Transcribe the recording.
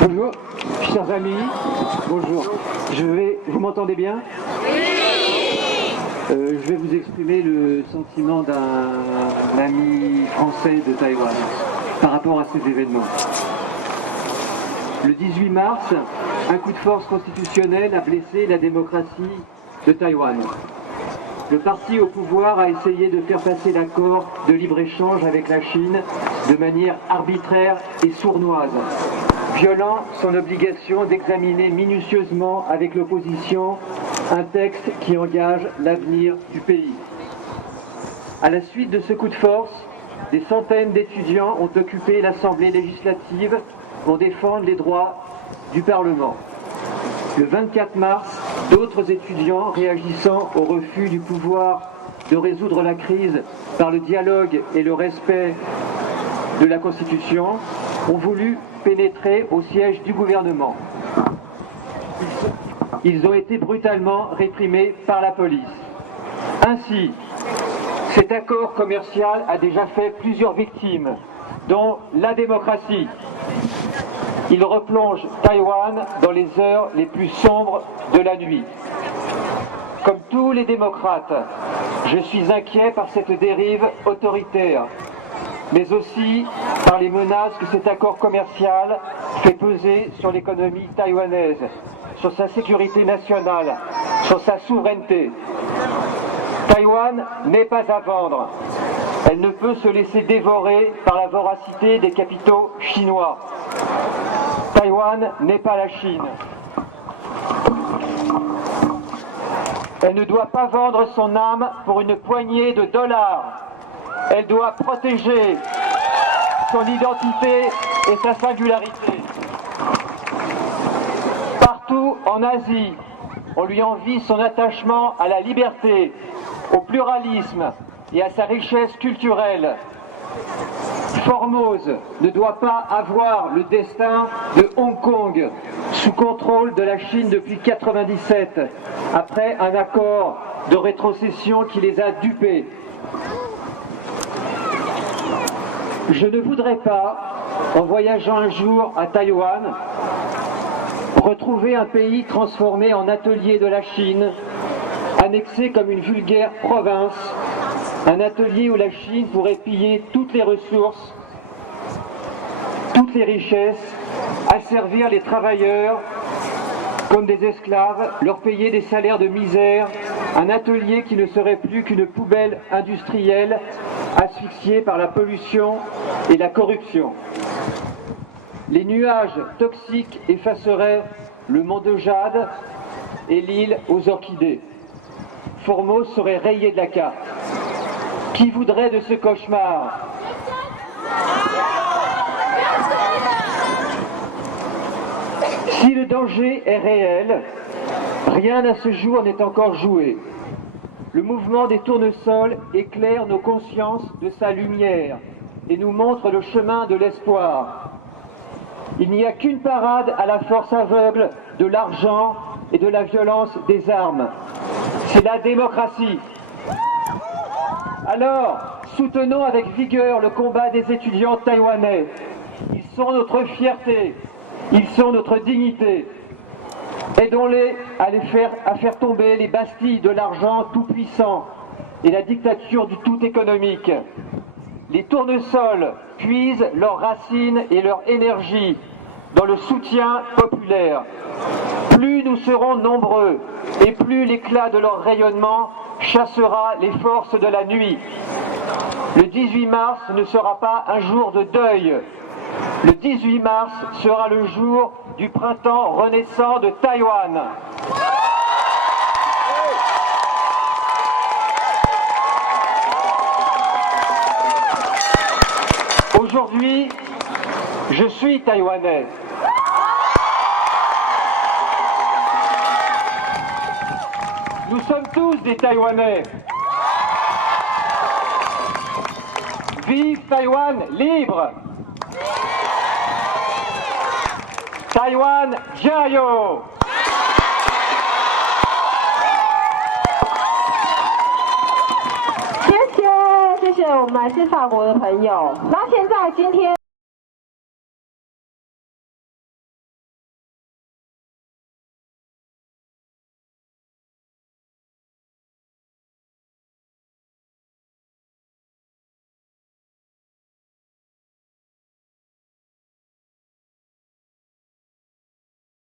Bonjour, chers amis. Bonjour. Vous m'entendez bien? Je vais vous exprimer le sentiment d'un ami français de Taïwan par rapport à ces événements. Le 18 mars, un coup de force constitutionnel a blessé la démocratie de Taïwan. Le parti au pouvoir a essayé de faire passer l'accord de libre-échange avec la Chine de manière arbitraire et sournoise, violant son obligation d'examiner minutieusement avec l'opposition un texte qui engage l'avenir du pays. À la suite de ce coup de force, des centaines d'étudiants ont occupé l'Assemblée législative pour défendre les droits du Parlement. Le 24 mars, d'autres étudiants réagissant au refus du pouvoir de résoudre la crise par le dialogue et le respect de la Constitution ont voulu pénétrer au siège du gouvernement. Ils ont été brutalement réprimés par la police. Ainsi, cet accord commercial a déjà fait plusieurs victimes, dont la démocratie. Il replonge Taïwan dans les heures les plus sombres de la nuit. Comme tous les démocrates, je suis inquiet par cette dérive autoritaire, mais aussi par les menaces que cet accord commercial fait peser sur l'économie taïwanaise, sur sa sécurité nationale, sur sa souveraineté. Taïwan n'est pas à vendre. Elle ne peut se laisser dévorer par la voracité des capitaux chinois. Taïwan n'est pas la Chine. Elle ne doit pas vendre son âme pour une poignée de dollars. Elle doit protéger son identité et sa singularité. Partout en Asie, on lui envie son attachement à la liberté, au pluralisme et à sa richesse culturelle. Formose ne doit pas avoir le destin de Hong Kong, sous contrôle de la Chine depuis 1997, après un accord de rétrocession qui les a dupés. Je ne voudrais pas, en voyageant un jour à Taïwan, retrouver un pays transformé en atelier de la Chine, annexé comme une vulgaire province, un atelier où la Chine pourrait piller toutes les ressources, toutes les richesses, asservir les travailleurs comme des esclaves, leur payer des salaires de misère, un atelier qui ne serait plus qu'une poubelle industrielle asphyxiée par la pollution et la corruption. Les nuages toxiques effaceraient le mont de Jade et l'île aux orchidées. Formose serait rayé de la carte. Qui voudrait de ce cauchemar? Si le danger est réel, rien à ce jour n'est encore joué. Le mouvement des tournesols éclaire nos consciences de sa lumière et nous montre le chemin de l'espoir. Il n'y a qu'une parade à la force aveugle de l'argent et de la violence des armes. C'est la démocratie. Alors, soutenons avec vigueur le combat des étudiants taïwanais. Ils sont notre fierté, ils sont notre dignité. Aidons-les à faire tomber les bastilles de l'argent tout-puissant et la dictature du tout économique. Les tournesols puisent leurs racines et leur énergie dans le soutien populaire. Plus nous serons nombreux et plus l'éclat de leur rayonnement chassera les forces de la nuit. Le 18 mars ne sera pas un jour de deuil. Le 18 mars sera le jour du printemps renaissant de Taïwan. Aujourd'hui, je suis taïwanais. Nous sommes tous des Taïwanais. Vive Taïwan libre! Taïwan Jiayo! 谢谢我们来自法国的朋友。那现在今天。